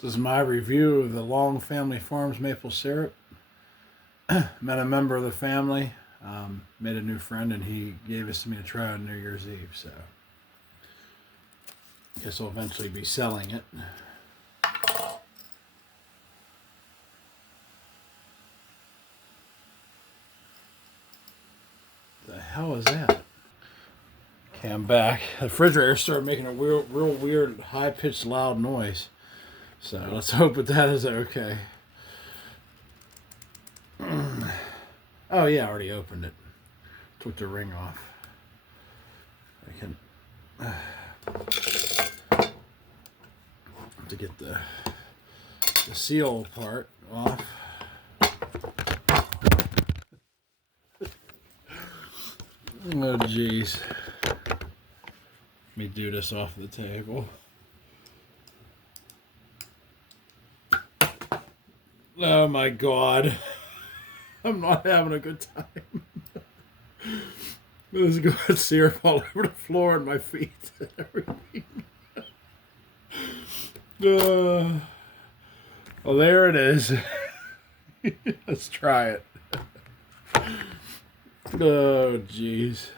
This is my review of the Long Family Farms maple syrup. Met a member of the family, made a new friend, and he gave this to me to try on New Year's Eve. So, guess I'll eventually be selling it. The hell is that? Okay, I'm back. The refrigerator started making a real weird, high-pitched, loud noise. So let's hope that is okay. Oh yeah, I already opened it. Took the ring off. I can have to get the seal part off. Oh jeez. Let me do this off the table. Oh my god. I'm not having a good time. There's good syrup all over the floor and my feet and everything. Well, there it is. Let's try it. Oh, jeez.